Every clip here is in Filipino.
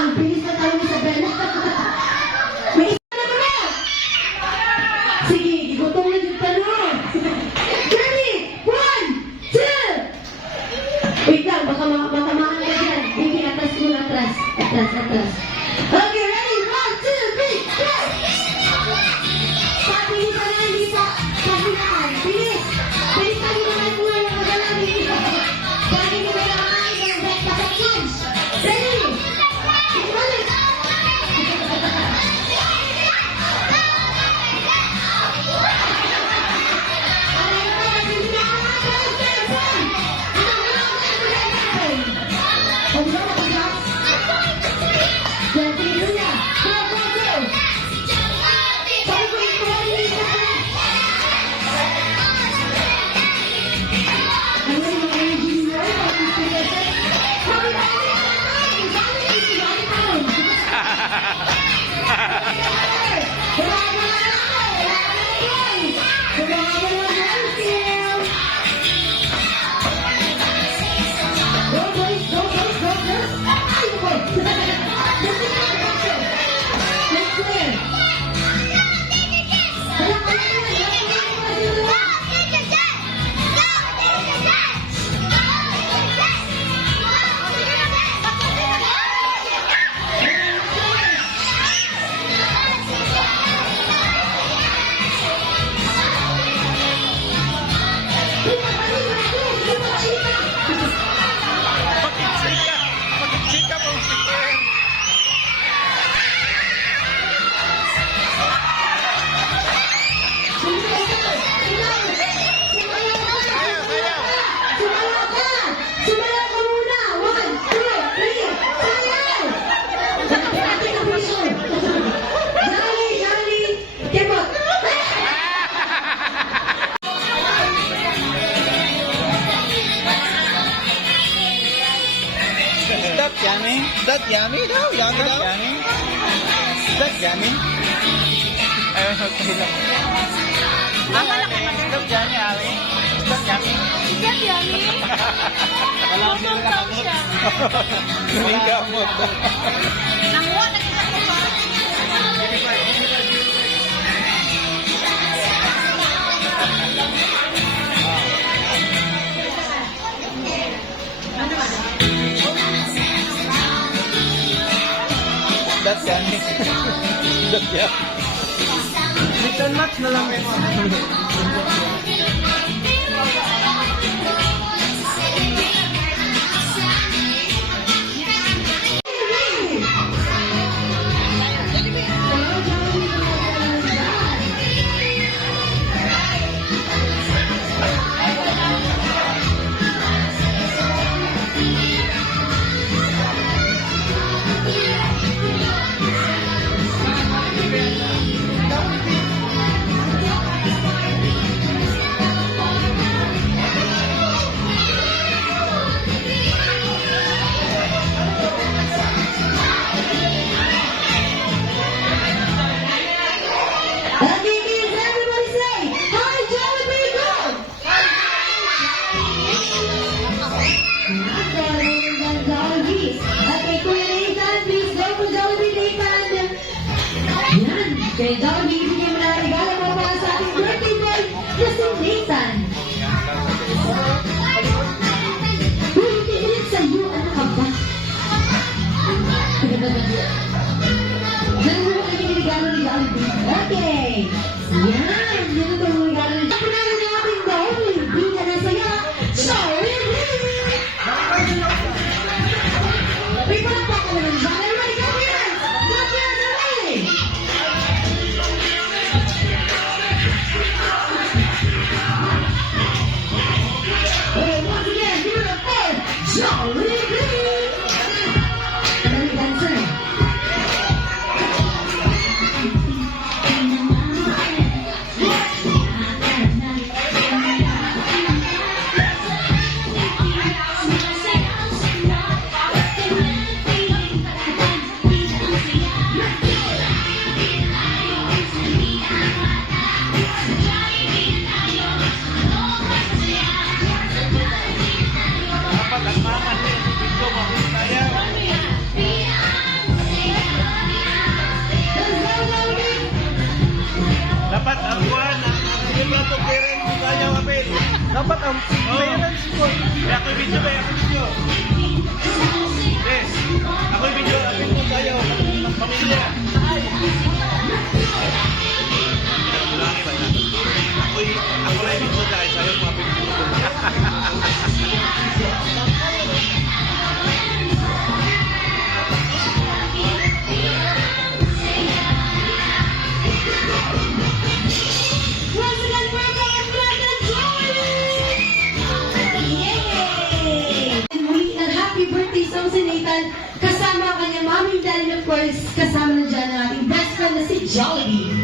and be yummy daw? Yummy daw? Uh, yummy? Is that yummy? Ayun, okay lang. Ang malaki mag Is that yummy, Ali? Is that yummy? Is that yummy? Wala akong nakakamot. Hindi kamot. Nanguha, nag Meet and match na lang. ang big bucket. Yan! Mga to parents ko kaya kapit. Dapat ang parents ko. Kaya ako video ba? Ako video. Yes. Ako video. Kapit ko kaya. Ng pamilya. Friend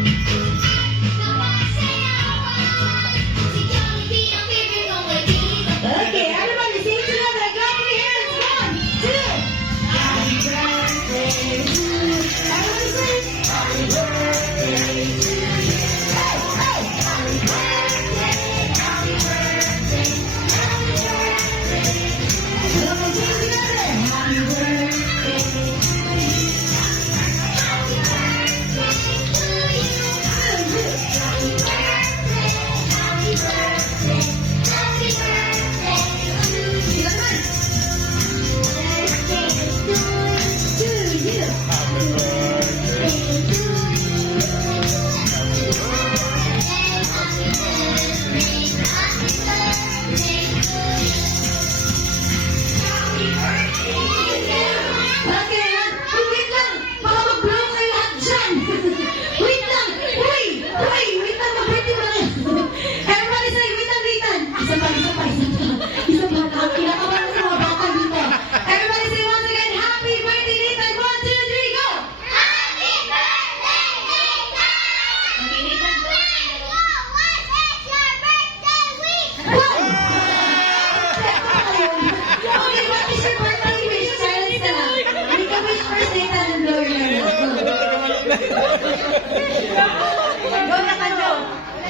Lola Candel.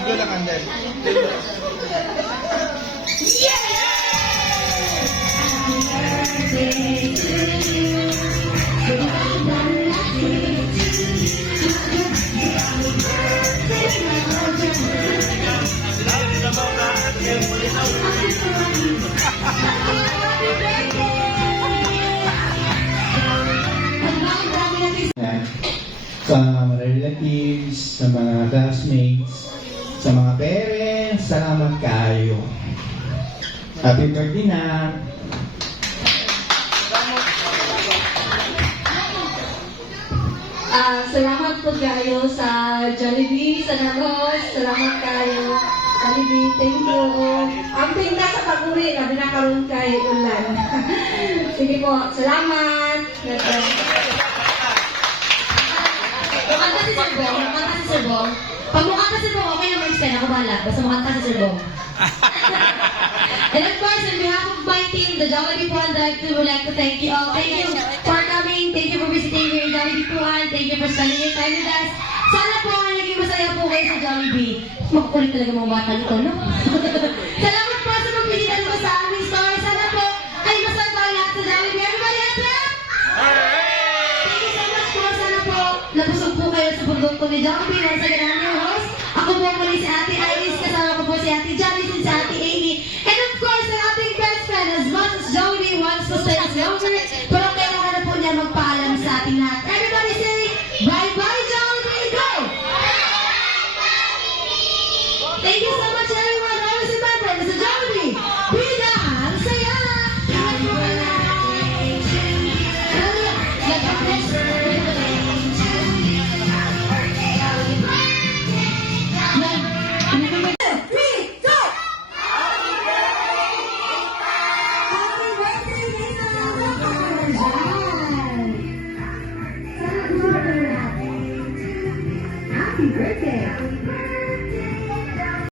Lola Candel. Happy birthday to you. Sa mga relatives, sa mga classmates, sa mga parents, salamat kayo. Happy birthday na! Ah, salamat po kayo sa Jollibee, sa Nagos. Salamat kayo. Jollibee, thank you. Ang pinta sa paguri na binakaroon kay Ulan. Sige po, salamat. Makanta Sir Bong. Pag makanta si Sir Bong, okay na may stand, ako bahala. Basta makanta si Sir Bong. And of course, on behalf of my team, the Jollibee Puan Director, would like to thank you all. Thank you for coming. Thank you for visiting here in Jollibee Puan. Thank you for spending your time with us. Sana po naging masaya po kayo sa Jollibee. Makukulit talaga mga bata nito, no? ni Jollibee. Once again, I'm your host. Ako po muli si Ate Iris. Kasama ko po si Ate Janice and si Ate Amy. And of course, ang ating best friend, as much as Jollibee wants to stay as